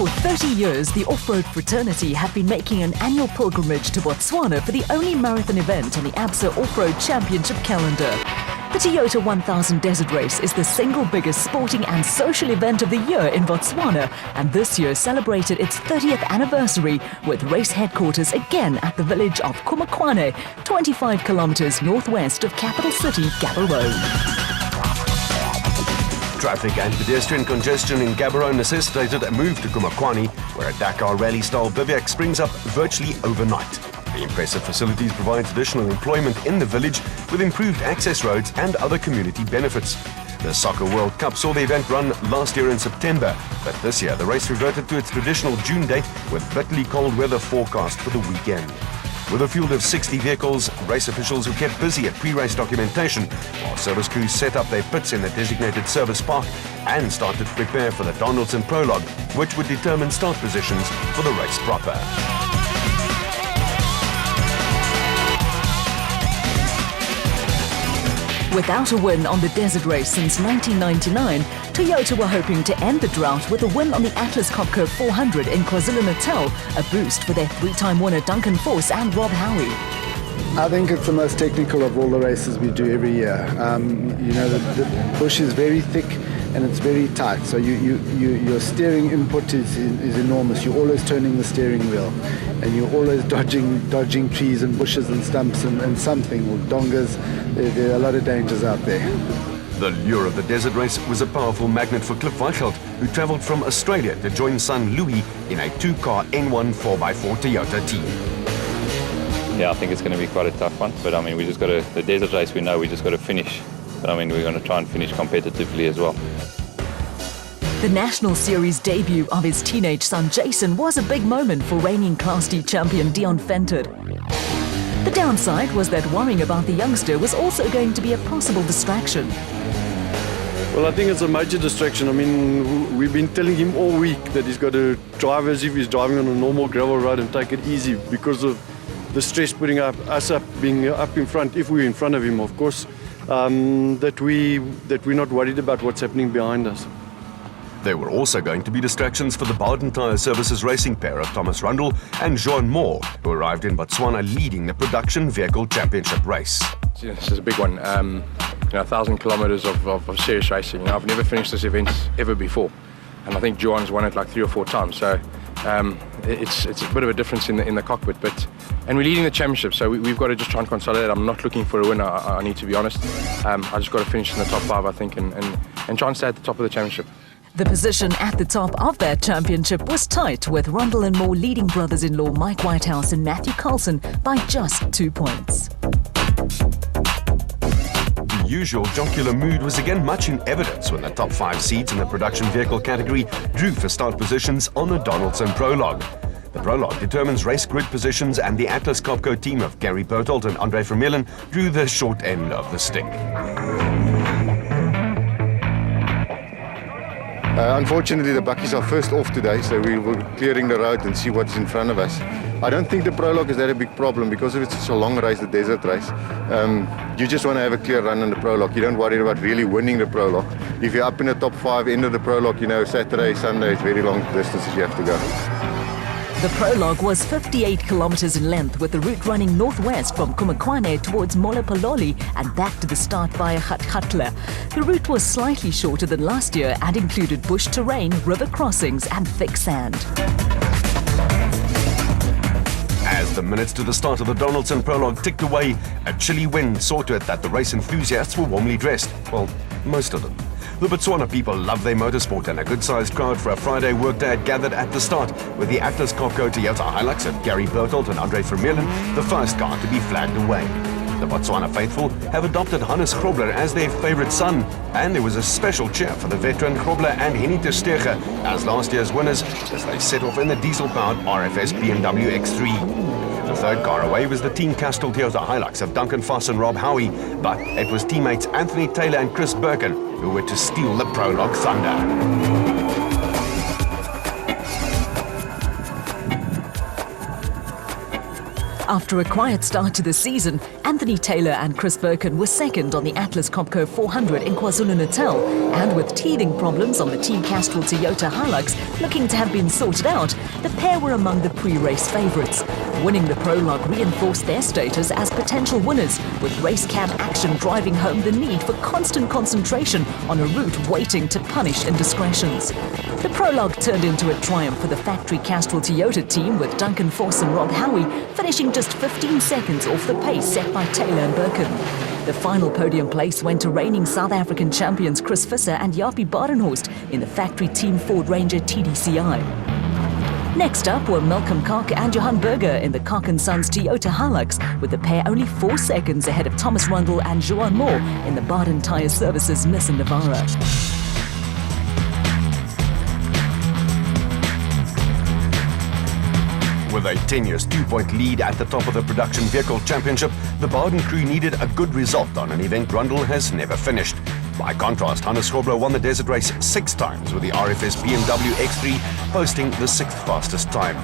For 30 years, the off-road fraternity have been making an annual pilgrimage to Botswana for the only marathon event on the ABSA Off-Road Championship calendar. The Toyota 1000 Desert Race is the single biggest sporting and social event of the year in Botswana, and this year celebrated its 30th anniversary with race headquarters again at the village of Kumakwane, 25 kilometers northwest of capital city Gaborone. Traffic and pedestrian congestion in Gaborone necessitated a move to Kumakwane, where a Dakar rally-style bivouac springs up virtually overnight. The impressive facilities provide additional employment in the village with improved access roads and other community benefits. The Soccer World Cup saw the event run last year in September, but this year the race reverted to its traditional June date with bitterly cold weather forecast for the weekend. With a field of 60 vehicles, race officials were kept busy at pre-race documentation, while service crews set up their pits in the designated service park and started to prepare for the Donaldson Prologue, which would determine start positions for the race proper. Without a win on the desert race since 1999, Toyota were hoping to end the drought with a win on the Atlas Copco 400 in KwaZulu-Natal, a boost for their three-time winner Duncan Force and Rob Howie. I think it's the most technical of all the races we do every year. The bush is very thick and it's very tight, so your steering input is enormous. You're always turning the steering wheel and you're always dodging trees and bushes and stumps and something, or dongas. There are a lot of dangers out there. The lure of the desert race was a powerful magnet for Cliff Weichelt, who travelled from Australia to join son Louis in a two-car N1 4x4 Toyota team. Yeah, I think it's going to be quite a tough one, but I mean, we just got to, the desert race we know we just got to finish. But I mean, we're going to try and finish competitively as well. The National Series debut of his teenage son Jason was a big moment for reigning Class D champion Dion Venter. The downside was that worrying about the youngster was also going to be a possible distraction. Well, I think it's a major distraction. I mean, we've been telling him all week that he's got to drive as if he's driving on a normal gravel road and take it easy because of the stress putting us being up in front, if we're in front of him, of course, that we're not worried about what's happening behind us. There were also going to be distractions for the Baden Tyre Services racing pair of Thomas Rundle and Jean Moore, who arrived in Botswana leading the Production Vehicle Championship race. This is a big one. 1,000 kilometers of serious racing. I've never finished this event ever before, and I think John's won it like 3 or 4 times. So it's a bit of a difference in the cockpit, and we're leading the championship, so we've got to just try and consolidate. I'm not looking for a win. I need to be honest. I just got to finish in the top 5, I think, and try and stay at the top of the championship. The position at the top of that championship was tight, with Rundle and Moore leading brothers-in-law Mike Whitehouse and Matthew Carlson by just 2 points. The usual jocular mood was again much in evidence when the top 5 seeds in the production vehicle category drew for start positions on the Donaldson Prologue. The Prologue determines race grid positions, and the Atlas Copco team of Gary Bertolt and Andre Vermeulen drew the short end of the stick. Unfortunately, the buckies are first off today, so we were clearing the road and see what's in front of us. I don't think the Prologue is that a big problem because it's such a long race, the desert race. You just want to have a clear run in the Prologue. You don't worry about really winning the Prologue. If you're up in the top 5, end of the Prologue, Saturday, Sunday, it's very long distances you have to go. The prologue was 58 kilometers in length, with the route running northwest from Kumakwane towards Molopololi and back to the start via Khatla. The route was slightly shorter than last year and included bush terrain, river crossings and thick sand. As the minutes to the start of the Donaldson Prologue ticked away, a chilly wind saw to it that the race enthusiasts were warmly dressed. Well, most of them. The Botswana people love their motorsport, and a good-sized crowd for a Friday workday had gathered at the start, with the Atlas Copco Toyota Hilux of Gary Bertolt and Andre Vermeulen the first car to be flagged away. The Botswana faithful have adopted Hannes Grobler as their favourite son, and there was a special cheer for the veteran Grobler and Henny ter Steege as last year's winners as they set off in the diesel-powered RFS BMW X3. The third car away was the Team Castle Toyota Hilux of Duncan Foss and Rob Howie, but it was teammates Anthony Taylor and Chris Birkin who were to steal the prologue thunder. After a quiet start to the season, Anthony Taylor and Chris Birkin were second on the Atlas Copco 400 in KwaZulu-Natal, and with teething problems on the Team Castrol Toyota Hilux looking to have been sorted out, the pair were among the pre-race favourites. Winning the prologue reinforced their status as potential winners, with race cam action driving home the need for constant concentration on a route waiting to punish indiscretions. The prologue turned into a triumph for the factory Castrol Toyota team, with Duncan Voss and Rob Howie finishing just 15 seconds off the pace set by Taylor and Birkin. The final podium place went to reigning South African champions Chris Visser and Japie Badenhorst in the factory Team Ford Ranger TDCI. Next up were Malcolm Koch and Johan Berger in the Koch & Sons Toyota Hilux, with the pair only 4 seconds ahead of Thomas Rundle and Johan Moore in the Baden Tyre Services Nissan Navara. With a tenuous 2-point lead at the top of the production vehicle championship, the Baden crew needed a good result on an event Rundle has never finished. By contrast, Hannes Grobler won the desert race 6 times, with the RFS BMW X3 posting the 6th fastest time.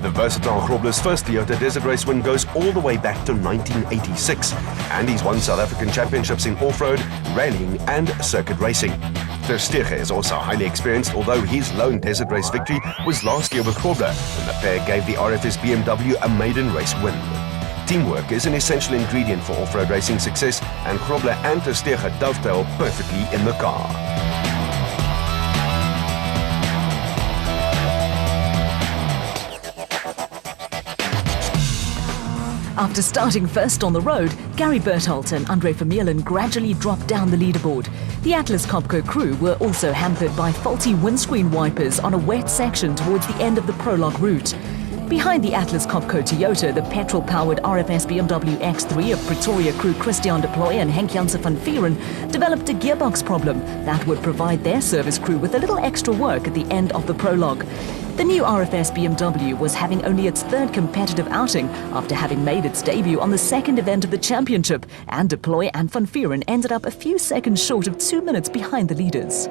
The versatile Grobler's first Toyota desert race win goes all the way back to 1986, and he's won South African championships in off-road, rallying and circuit racing. Ter Steege is also highly experienced, although his lone desert race victory was last year with Grobler, when the pair gave the RFS BMW a maiden race win. Teamwork is an essential ingredient for off-road racing success, and Grobler and Ter Steege dovetail perfectly in the car. After starting first on the road, Gary Bertholdt and Andre Vermeulen gradually dropped down the leaderboard. The Atlas Copco crew were also hampered by faulty windscreen wipers on a wet section towards the end of the prologue route. Behind the Atlas Copco Toyota, the petrol-powered RFS BMW X3 of Pretoria crew Christian de Plooy and Henk Janse van Vieren developed a gearbox problem that would provide their service crew with a little extra work at the end of the prologue. The new RFS BMW was having only its 3rd competitive outing after having made its debut on the 2nd event of the championship, and de Plooy and van Vieren ended up a few seconds short of 2 minutes behind the leaders.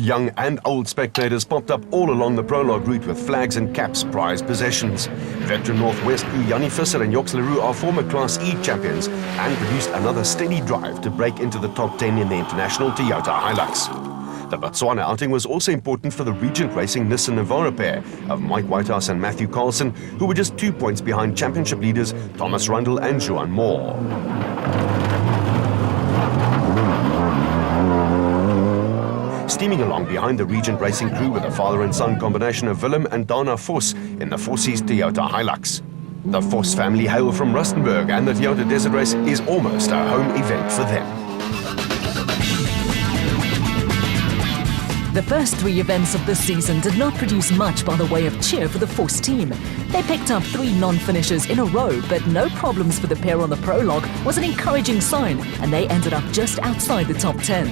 Young and old spectators popped up all along the prologue route with flags and caps prized possessions. Veteran Northwest crew Jannie Visser and Joks Leroux are former Class E champions and produced another steady drive to break into the top 10 in the international Toyota Hilux. The Botswana outing was also important for the Regent Racing Nissan Navara pair of Mike Whitehouse and Matthew Carlson, who were just 2 points behind championship leaders Thomas Rundle and Johan Moore. Steaming along behind the Regent Racing crew with a father and son combination of Willem and Dana Voss in the Vossies Toyota Hilux. The Voss family hail from Rustenburg, and the Toyota Desert Race is almost a home event for them. The first 3 events of this season did not produce much by the way of cheer for the Voss team. They picked up 3 non-finishes in a row, but no problems for the pair on the prologue was an encouraging sign, and they ended up just outside the top 10.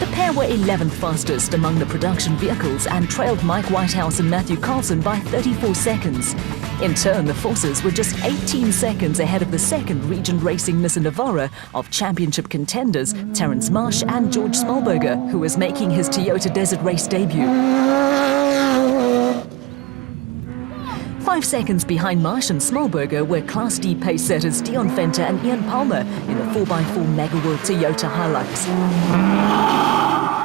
The pair were 11th fastest among the production vehicles and trailed Mike Whitehouse and Matthew Carlson by 34 seconds. In turn, the Vosses were just 18 seconds ahead of the 2nd Regent Racing Nissan Navara of championship contenders Terence Marsh and George Smallberger, who was making his Toyota Desert Race debut. 5 seconds behind Marsh and Smallberger were Class D pace setters Dion Venter and Ian Palmer in the 4x4 Megaworld Toyota Hilux.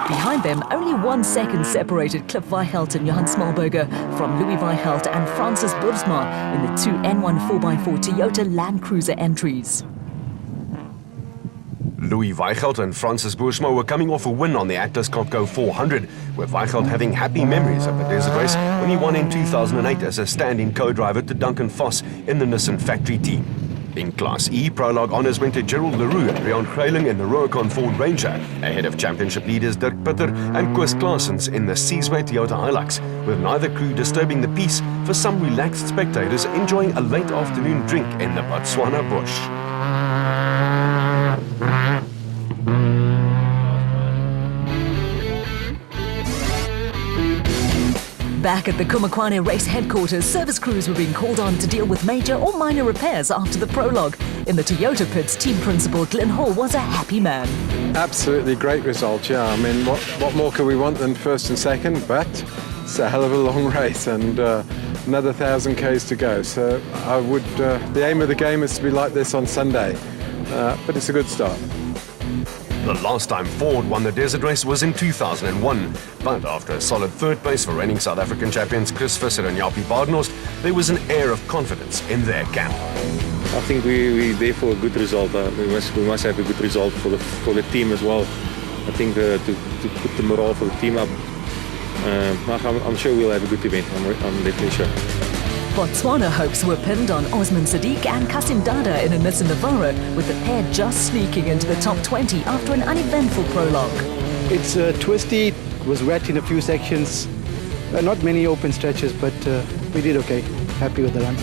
Behind them, only 1 second separated Cliff Weichelt and Johan Smallberger from Louis Weichelt and Francis Boersma in the 2 N1 4x4 Toyota Land Cruiser entries. Louis Weichelt and Francis Boersma were coming off a win on the Atlas Copco 400, with Weichelt having happy memories of the desert race when he won in 2008 as a stand-in co-driver to Duncan Voss in the Nissan factory team. In Class E, prologue honours went to Gerald Leroux and Rian Kreiling in the Rubicon Ford Ranger, ahead of championship leaders Dirk Pitter and Koos Claessens in the Seasway Toyota Hilux, with neither crew disturbing the peace for some relaxed spectators enjoying a late afternoon drink in the Botswana bush. Back at the Kumakwane race headquarters, service crews were being called on to deal with major or minor repairs after the prologue. In the Toyota pits, team principal Glenn Hall was a happy man. Absolutely great result, yeah. I mean, what more could we want than first and second? But It's a hell of a long race and another 1,000 Ks to go. So I would, the aim of the game is to be like this on Sunday, but it's a good start. The last time Ford won the desert race was in 2001, but after a solid third place for reigning South African champions Chris Visser and Japie Badenhorst, there was an air of confidence in their camp. I think we're there for a good result. We must have a good result for the team as well. I think to put the morale for the team up, I'm sure we'll have a good event. I'm definitely sure. Botswana hopes were pinned on Osman Sadiq and Kasim Dada in a Nissan Navara, with the pair just sneaking into the top 20 after an uneventful prologue. It's twisty, was wet in a few sections. Not many open stretches, but we did okay. Happy with the run.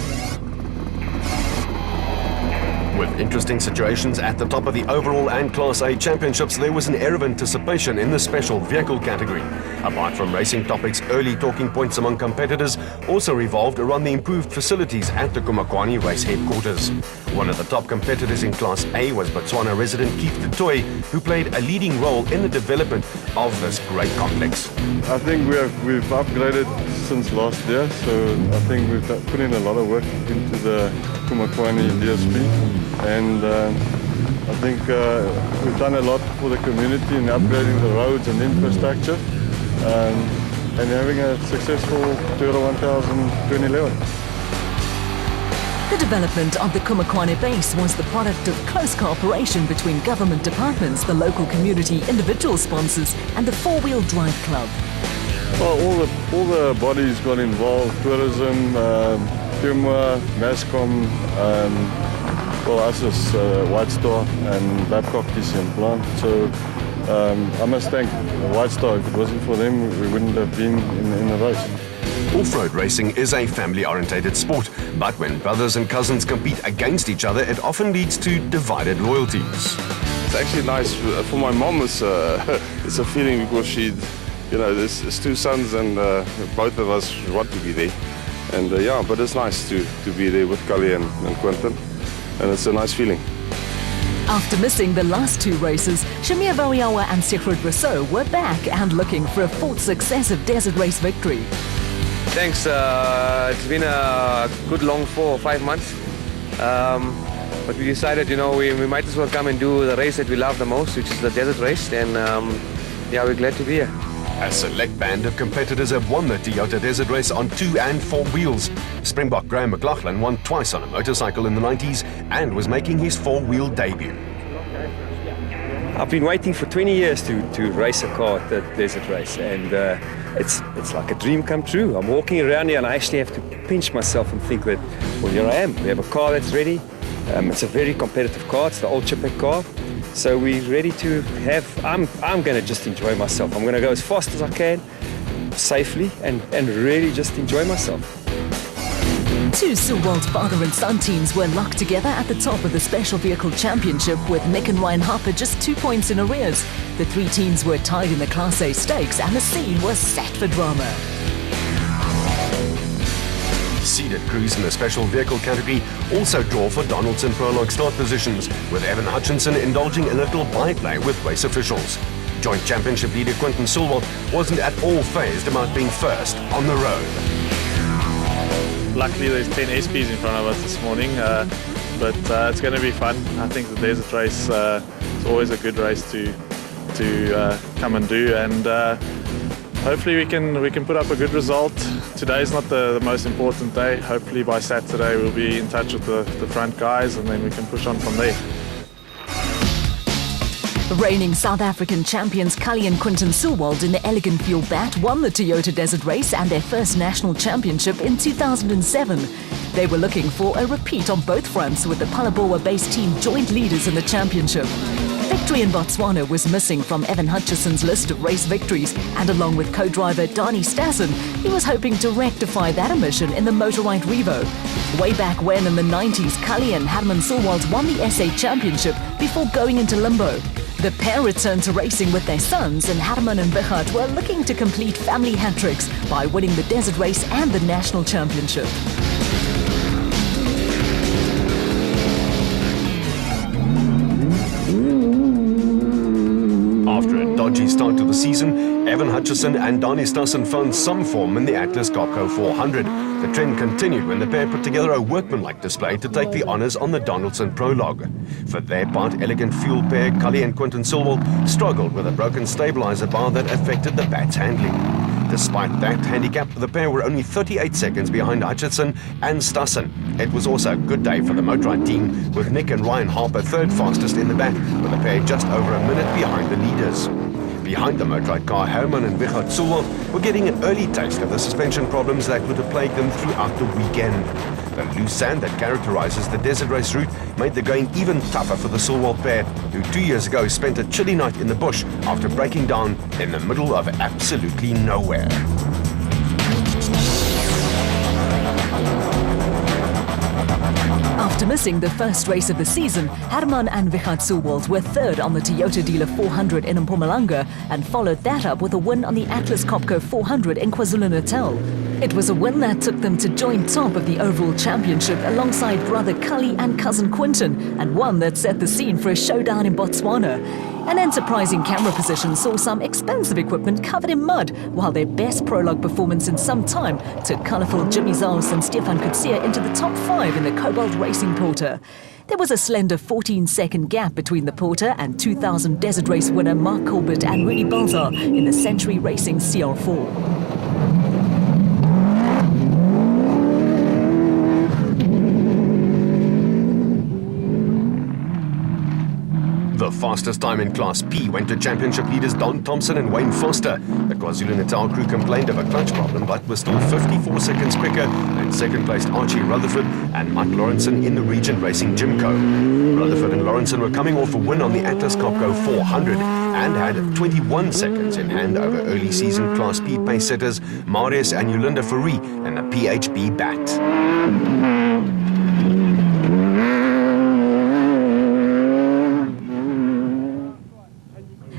With interesting situations at the top of the overall and Class A championships, there was an air of anticipation in the special vehicle category. Apart from racing topics, early talking points among competitors also revolved around the improved facilities at the Kumakwani race headquarters. One of the top competitors in Class A was Botswana resident Keith du Toit, who played a leading role in the development of this great complex. I think we've upgraded since last year, so I think we've put in a lot of work into the Kumakwani DSP. And I think we've done a lot for the community in upgrading the roads and infrastructure and having a successful Toyota 1000 2011. The development of the Kumakwani base was the product of close cooperation between government departments, the local community, individual sponsors and the four-wheel drive club. Well, all the bodies got involved, tourism, TUMWA, MASCOM, well, us as White Star and Babcock TCM plant. So I must thank White Star. If it wasn't for them, we wouldn't have been in the race. Off-road racing is a family-orientated sport, but when brothers and cousins compete against each other, it often leads to divided loyalties. It's actually nice for my mom. It's a feeling because she, you know, there's two sons and both of us want to be there. And yeah, but it's nice to be there with Kali and Quentin. And it's a nice feeling. After missing the last two races, Shamir Vawiawa and Sigrid Rousseau were back and looking for a fourth successive desert race victory. Thanks. It's been a good long 4 or 5 months. But we decided, you know, we might as well come and do the race that we love the most, which is the desert race. And yeah, we're glad to be here. A select band of competitors have won the Toyota Desert Race on 2 and 4 wheels. Springbok Graham McLaughlin won twice on a motorcycle in the 90s and was making his 4-wheel debut. I've been waiting for 20 years to race a car at the Desert Race, and it's like a dream come true. I'm walking around here and I actually have to pinch myself and think that, well, here I am. We have a car that's ready. It's a very competitive car. It's the old Chipek car. So we're ready to have, I'm going to just enjoy myself. I'm going to go as fast as I can, safely, and really just enjoy myself. 2 Sewald father and son teams were locked together at the top of the Special Vehicle Championship, with Mick and Ryan Harper just 2 points in arrears. The 3 teams were tied in the Class A stakes and the scene was set for drama. Seeded crews in the special vehicle category also draw for Donaldson Prologue start positions, with Evan Hutchinson indulging in a little byplay with race officials. Joint championship leader Quentin Silwald wasn't at all fazed about being first on the road. Luckily there's 10 SPs in front of us this morning, but it's going to be fun. I think the desert race is always a good race to come and do, and hopefully we can put up a good result. Today's not the most important day. Hopefully by Saturday we'll be in touch with the front guys, and then we can push on from there. Reigning South African champions Kali and Quinton Sewald in the Elegant Fuel Bat won the Toyota Desert Race and their first national championship in 2007. They were looking for a repeat on both fronts, with the Phalaborwa-based team joint leaders in the championship. Victory in Botswana was missing from Evan Hutchinson's list of race victories, and along with co-driver Dani Stassen, he was hoping to rectify that omission in the Motorride Revo. Way back when, in the 90s, Kali and Herman Sewald won the SA Championship before going into limbo. The pair returned to racing with their sons, and Herman and Bichard were looking to complete family hat-tricks by winning the Desert Race and the National Championship. After a dodgy start to the season, Evan Hutchison and Donnie Stassen found some form in the Atlas Copco 400. The trend continued when the pair put together a workmanlike display to take the honours on the Donaldson Prologue. For their part, elegant fuel pair Cully and Quinton Silwald struggled with a broken stabiliser bar that affected the bat's handling. Despite that handicap, the pair were only 38 seconds behind Hutchison and Stassen. It was also a good day for the Motorrad team, with Nick and Ryan Harper third fastest in the back, with the pair just over a minute behind the leaders. Behind the Motorrad car, Herman and Wichert Sulwald were getting an early taste of the suspension problems that would have plagued them throughout the weekend. The loose sand that characterises the desert race route made the going even tougher for the Sulwald pair, who 2 years ago spent a chilly night in the bush after breaking down in the middle of absolutely nowhere. After missing the first race of the season, Herman and Wichert Sulwald were third on the Toyota Dealer 400 in Mpumalanga and followed that up with a win on the Atlas Copco 400 in KwaZulu-Natal. It was a win that took them to joint top of the overall championship alongside brother Cully and cousin Quinton, and one that set the scene for a showdown in Botswana. An enterprising camera position saw some expensive equipment covered in mud, while their best prologue performance in some time took colourful Jimmy Zaus and Stefan Kutsia into the top 5 in the Cobalt Racing Porter. There was a slender 14-second gap between the Porter and 2000 Desert Race winner Mark Corbett and Rudy Balzar in the Century Racing CR4. The fastest time in Class P went to championship leaders Don Thompson and Wayne Foster. The KwaZulu-Natal crew complained of a clutch problem but was still 54 seconds quicker than second-placed Archie Rutherford and Mike Lawrenson in the region racing Jimco. Rutherford and Lawrenson were coming off a win on the Atlas Copco 400 and had 21 seconds in hand over early season Class P pace setters Marius and Yolinda Fourie and the PHB Bat.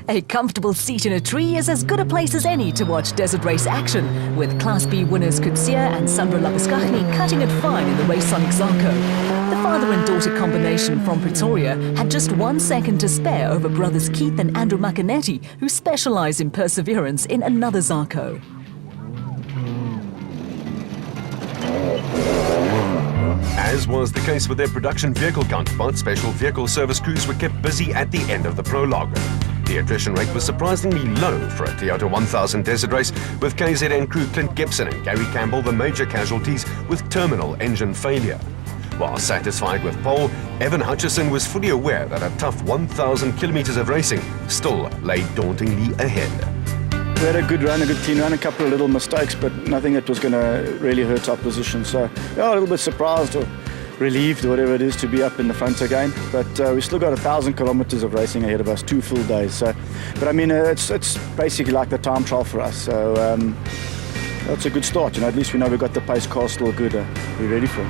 A comfortable seat in a tree is as good a place as any to watch desert race action, with Class B winners Kutsia and Sandra Labuskaghni cutting it fine in the Race Sonic Zarko. The father and daughter combination from Pretoria had just 1 second to spare over brothers Keith and Andrew Makanetti, who specialise in perseverance in another Zarko. As was the case with their production vehicle counterparts, special vehicle service crews were kept busy at the end of the prologue. The attrition rate was surprisingly low for a Toyota 1000 Desert Race, with KZN crew Clint Gibson and Gary Campbell the major casualties with terminal engine failure. While satisfied with pole, Evan Hutchison was fully aware that a tough 1,000 kilometres of racing still lay dauntingly ahead. We had a good run, a good clean run, a couple of little mistakes, but nothing that was going to really hurt our position. So, yeah, a little bit surprised or relieved, or whatever it is, to be up in the front again. But we still got 1,000 kilometres of racing ahead of us, 2 full days. So, but I mean, it's basically like the time trial for us. So that's a good start. You know, at least we know we've got the pace car still good. We're ready for it.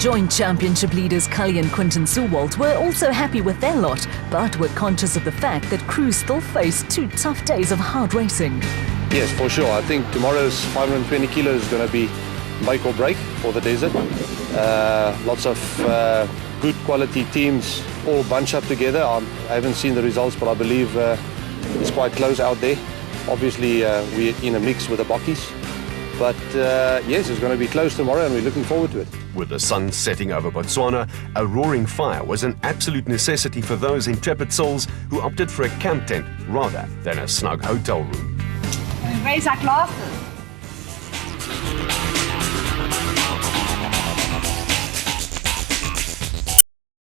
Joint championship leaders Cully and Quinton Sulwald were also happy with their lot, but were conscious of the fact that crews still face 2 tough days of hard racing. Yes, for sure. I think tomorrow's 520 kilos is going to be make or break for the desert. Lots of good quality teams all bunch up together. I haven't seen the results, but I believe it's quite close out there. Obviously, we're in a mix with the Bockies. But yes, it's going to be close tomorrow and we're looking forward to it. With the sun setting over Botswana, a roaring fire was an absolute necessity for those intrepid souls who opted for a camp tent rather than a snug hotel room. We raise our glasses.